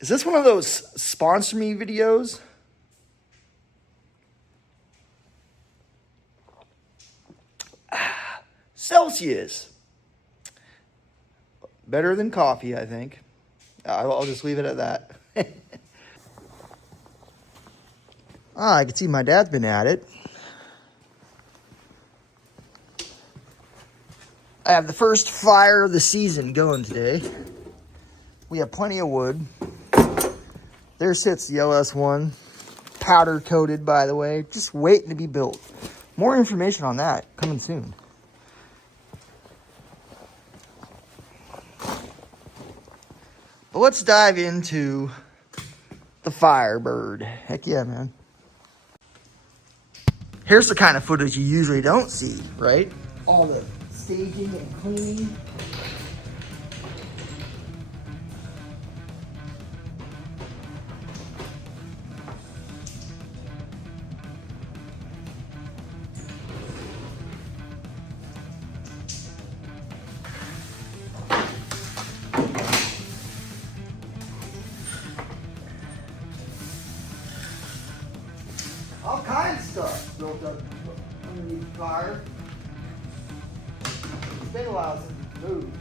Is this one of those sponsor me videos? Celsius. Better than coffee, I think. I'll just leave it at that. I can see my dad's been at it. I have the first fire of the season going today. We have plenty of wood. There sits the LS1. Powder coated, by the way. Just waiting to be built. More information on that coming soon. But let's dive into the Firebird. Heck yeah, man. Here's the kind of footage you usually don't see, right? All the staging and cleaning. All kinds of stuff built up underneath the fire. It's been a while since it's moved.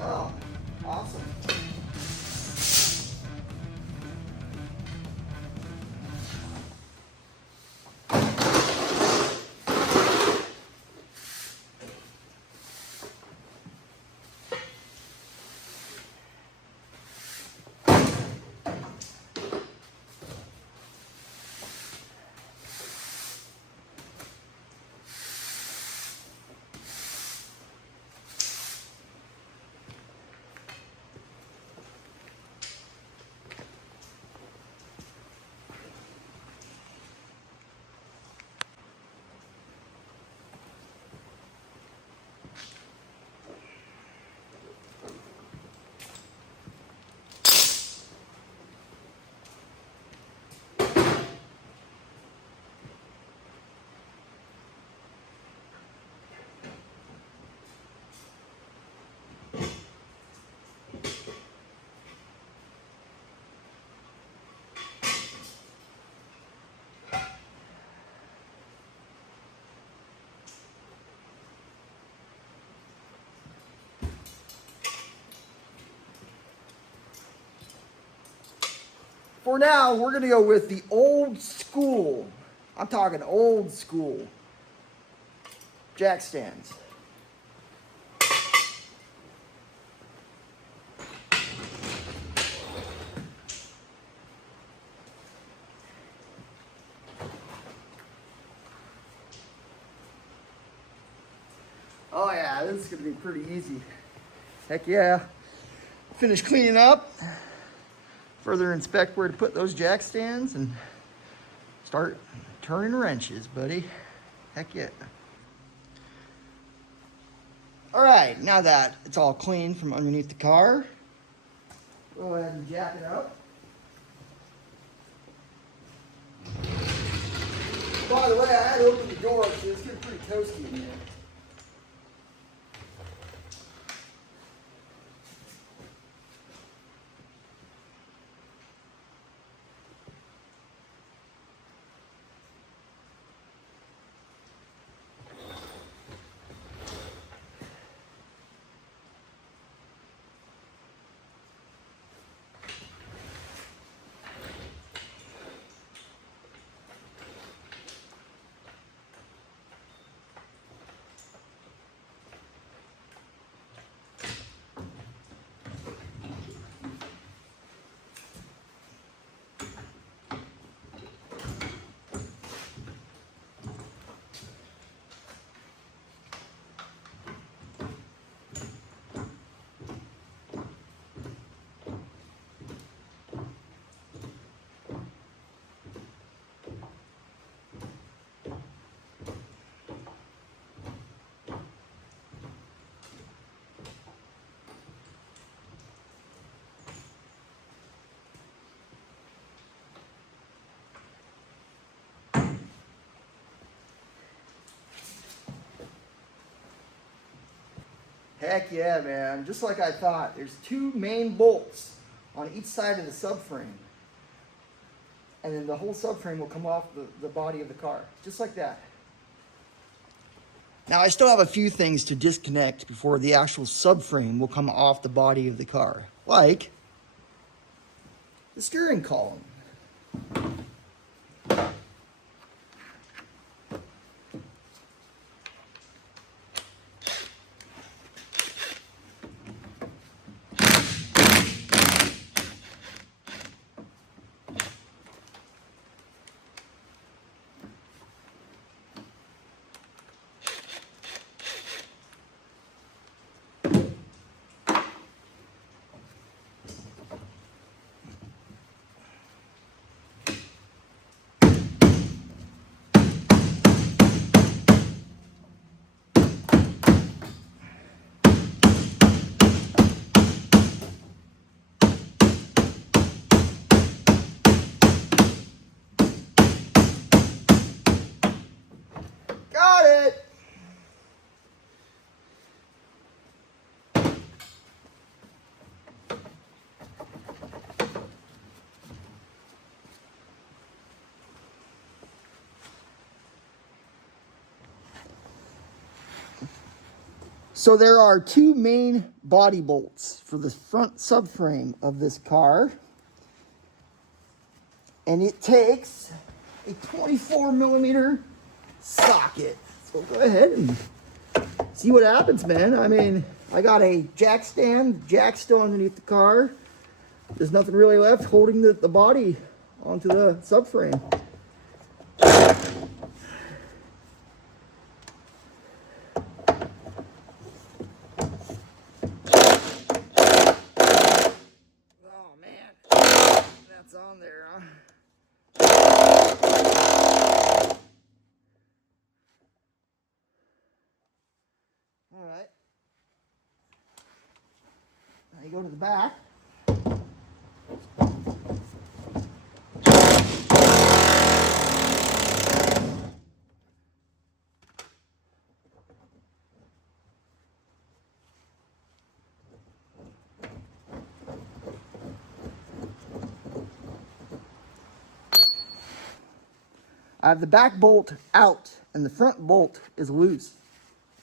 Oh, awesome. For now, we're going to go with the old school. I'm talking old school jack stands. Oh yeah, this is going to be pretty easy. Heck yeah. Finish cleaning up. Further inspect where to put those jack stands and start turning wrenches, buddy. Heck yeah. All right, now that it's all clean from underneath the car, go ahead and jack it up. By the way, I had to open the door, so it's getting pretty toasty in here. Heck yeah, man. Just like I thought. There's 2 main bolts on each side of the subframe. And then the whole subframe will come off the body of the car. Just like that. Now I still have a few things to disconnect before the actual subframe will come off the body of the car. Like the steering column. Got it! So there are 2 main body bolts for the front subframe of this car. And it takes a 24mm socket. So go ahead and see what happens, man. I mean, I got a jack stand, jack still underneath the car. There's nothing really left holding the body onto the subframe. Oh man, that's on there, huh? All right. Now you go to the back. I have the back bolt out and the front bolt is loose.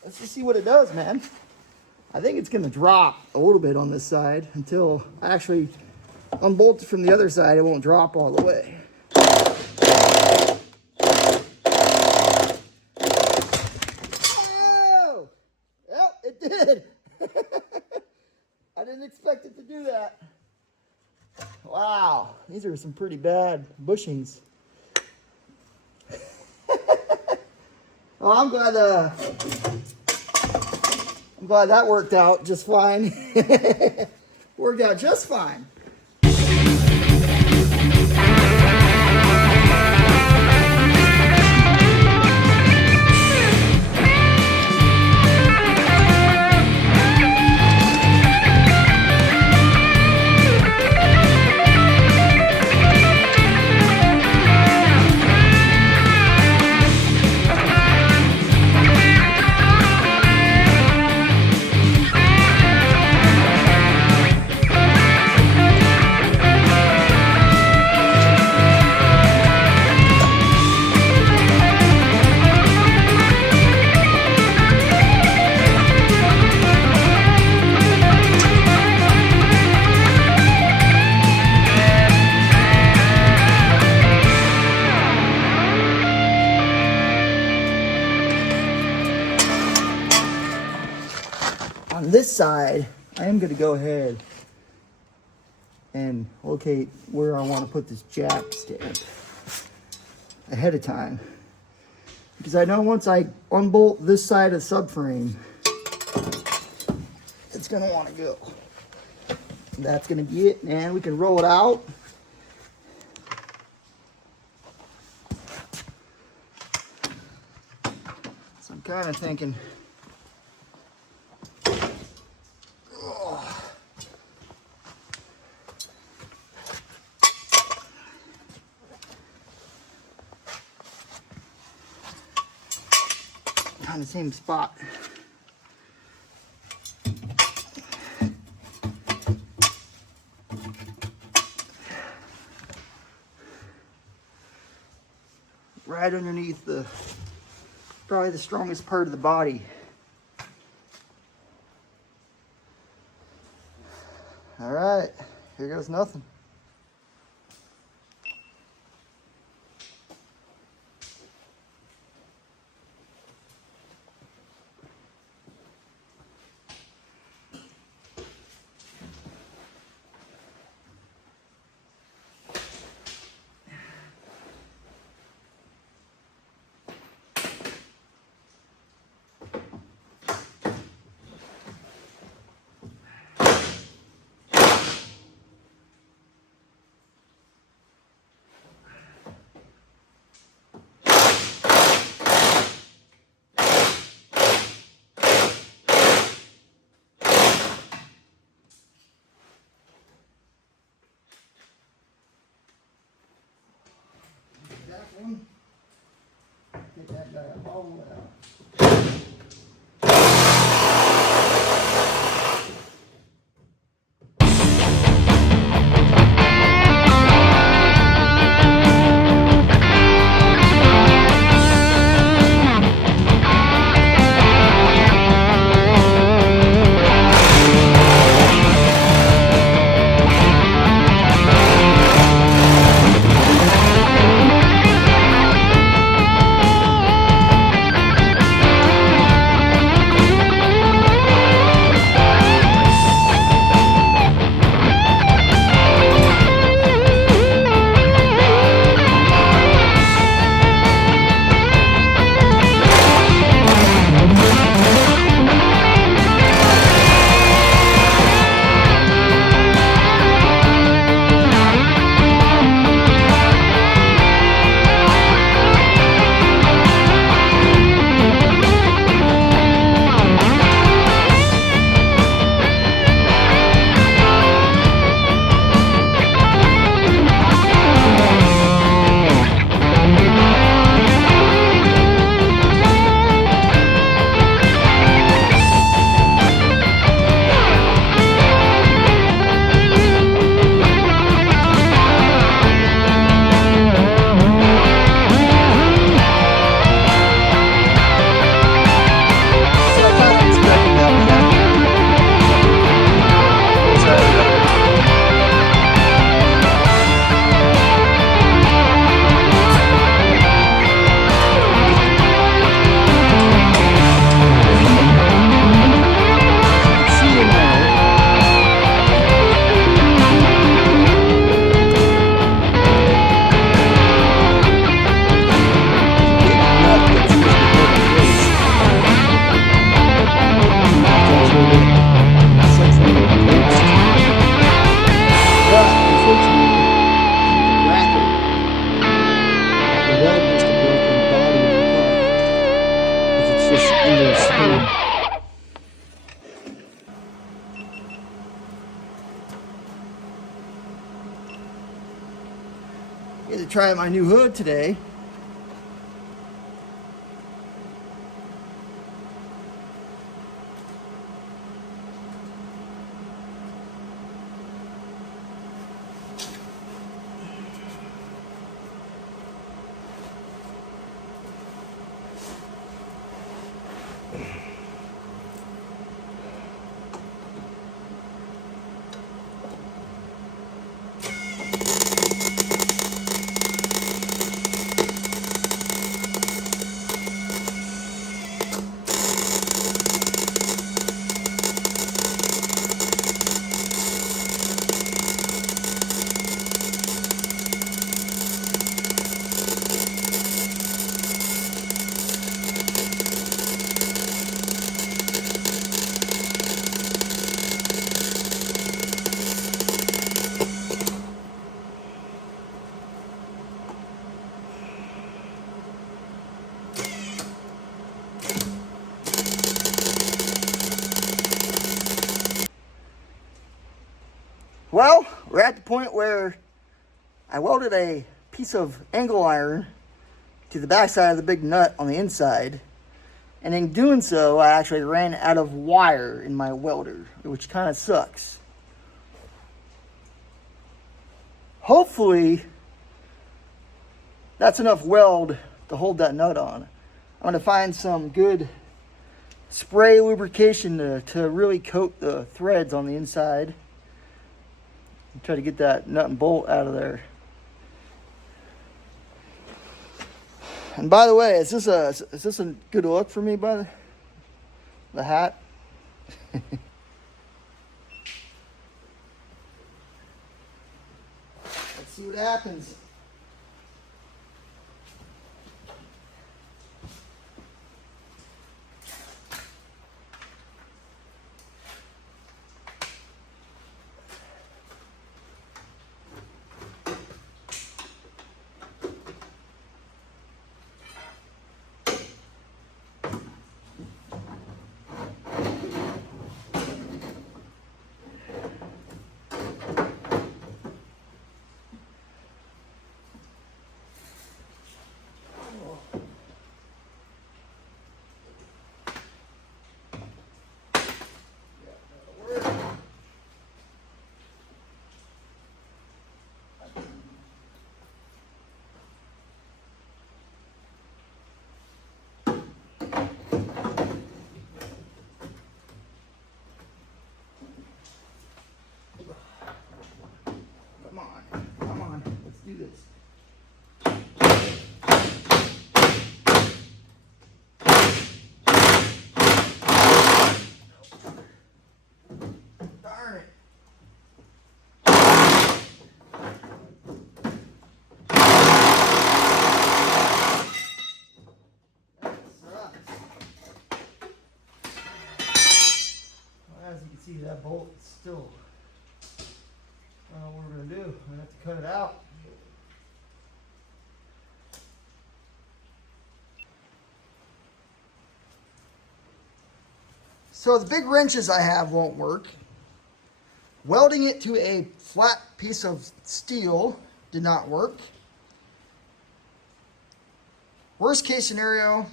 Let's just see what it does, man. I think it's gonna drop a little bit on this side until I actually unbolt it from the other side. It won't drop all the way. Oh! Yep, it did. I didn't expect it to do that. Wow, these are some pretty bad bushings. Well, I'm glad that worked out just fine. Worked out just fine. On this side, I am going to go ahead and locate where I want to put this jack stand ahead of time. Because I know once I unbolt this side of the subframe, it's going to want to go. That's going to be it, man. We can roll it out. So I'm kind of thinking, on the same spot. right underneath the, probably the strongest part of the body. All right, here goes nothing. Get that guy all out. Get to try out my new hood today. Well, we're at the point where I welded a piece of angle iron to the backside of the big nut on the inside. And in doing so, I actually ran out of wire in my welder, which kind of sucks. Hopefully, that's enough weld to hold that nut on. I'm gonna find some good spray lubrication to really coat the threads on the inside and try to get that nut and bolt out of there. And by the way, is this a good look for me by the hat? Let's see what happens. Come on, let's do this. Darn it. That sucks. Well, as you can see, that bolt is still. I don't know what we're going to do. I'm going to have to cut it out. So the big wrenches I have won't work. Welding it to a flat piece of steel did not work. Worst case scenario,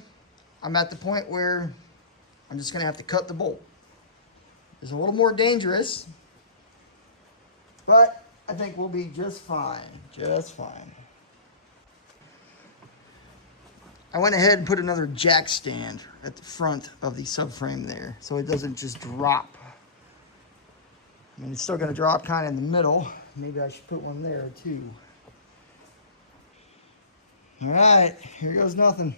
I'm at the point where I'm just going to have to cut the bolt. It's a little more dangerous, but I think we'll be just fine, just fine. I went ahead and put another jack stand at the front of the subframe there, so it doesn't just drop. I mean, it's still gonna drop kind of in the middle. Maybe I should put one there too. All right, here goes nothing.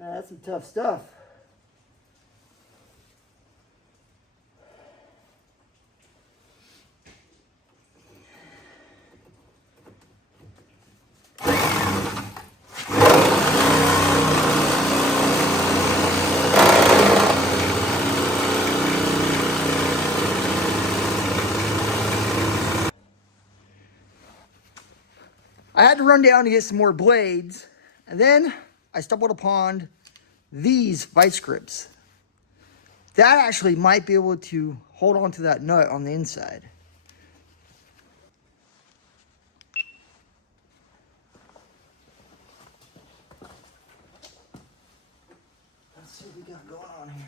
That's some tough stuff. I had to run down to get some more blades, and then I stumbled upon these vice grips. That actually might be able to hold on to that nut on the inside. Let's see what we got going on here.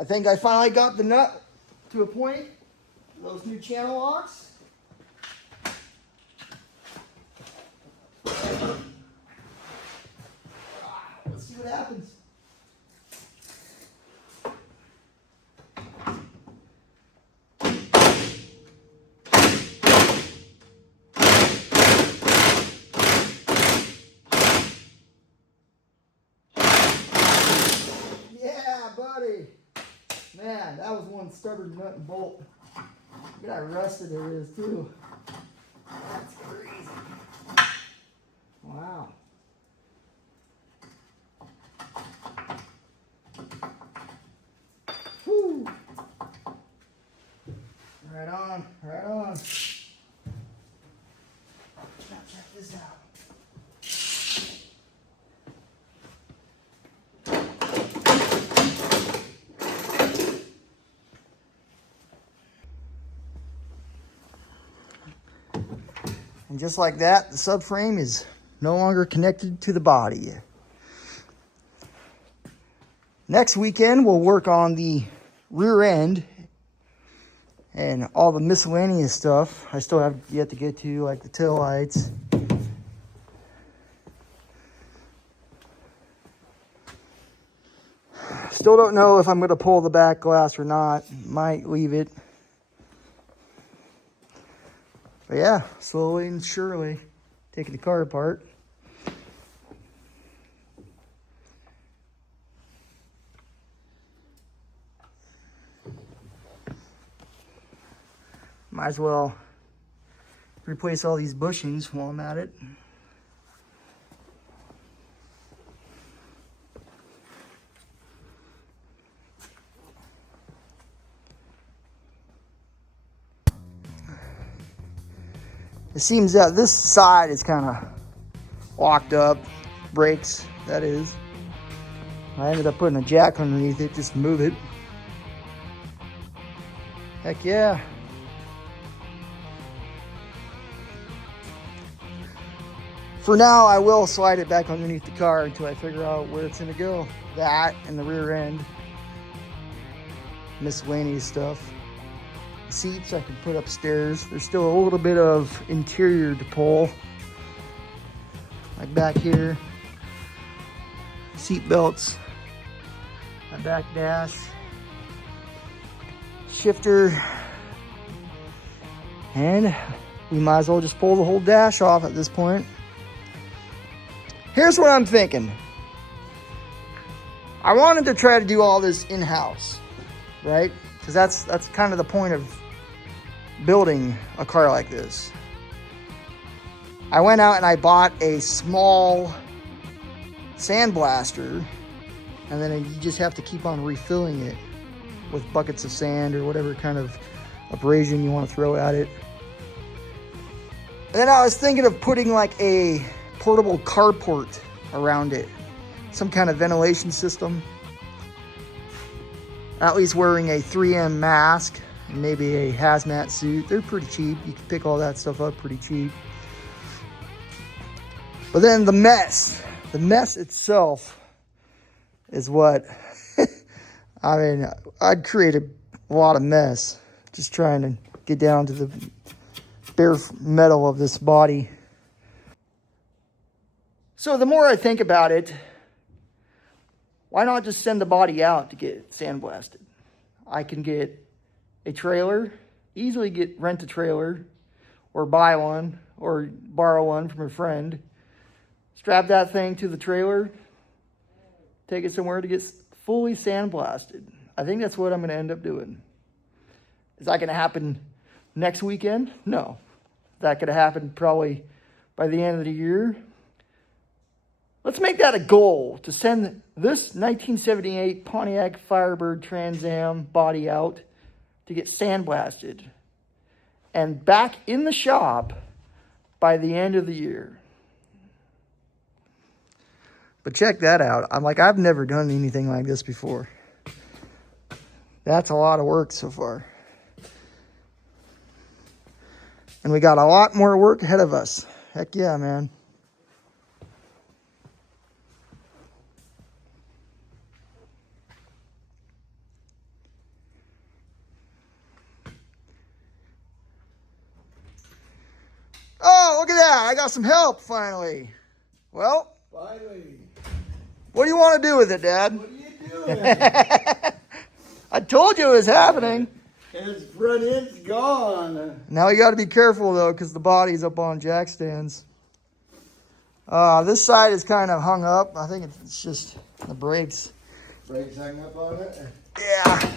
I think I finally got the nut to a point. Those new channel locks. Let's see what happens. Yeah, buddy. Man, that was one stubborn nut and bolt. Look at how rusted it is, too. That's crazy. Wow. Whew. Right on, right on. Now check this out. And just like that, the subframe is no longer connected to the body. Next weekend, we'll work on the rear end and all the miscellaneous stuff. I still have yet to get to, like the tail lights. Still don't know if I'm going to pull the back glass or not. Might leave it. But yeah, slowly and surely taking the car apart. Might as well replace all these bushings while I'm at it. It seems that this side is kind of locked up, brakes, that is. I ended up putting a jack underneath it just to move it. Heck yeah. For now, I will slide it back underneath the car until I figure out where it's gonna go. That and the rear end. Miscellaneous stuff. Seats I can put upstairs. There's still a little bit of interior to pull. Like back here. Seat belts. My back dash. Shifter. And we might as well just pull the whole dash off at this point. Here's what I'm thinking. I wanted to try to do all this in-house, right? Because that's kind of the point of building a car like this. I went out and I bought a small sandblaster, and then you just have to keep on refilling it with buckets of sand or whatever kind of abrasion you want to throw at it. And then I was thinking of putting like a portable carport around it. Some kind of ventilation system. At least wearing a 3M mask and maybe a hazmat suit. They're pretty cheap. You can pick all that stuff up pretty cheap. But then the mess itself is what, I mean, I'd created a lot of mess just trying to get down to the bare metal of this body. So the more I think about it, why not just send the body out to get sandblasted? I can get a trailer, easily rent a trailer, or buy one, or borrow one from a friend. Strap that thing to the trailer, take it somewhere to get fully sandblasted. I think that's what I'm going to end up doing. Is that going to happen next weekend? No. That could happen probably by the end of the year. Let's make that a goal to send this 1978 Pontiac Firebird Trans Am body out to get sandblasted and back in the shop by the end of the year. But check that out. I've never done anything like this before. That's a lot of work so far. And we got a lot more work ahead of us. Heck yeah, man. look at that. I got some help finally. Well, Finally. what do you want to do with it, Dad? What are you doing? I told you it was happening. His front end's gone. Now you got to be careful though, because the body's up on jack stands. This side is kind of hung up. I think it's just the brakes. Brakes hung up on it? Yeah.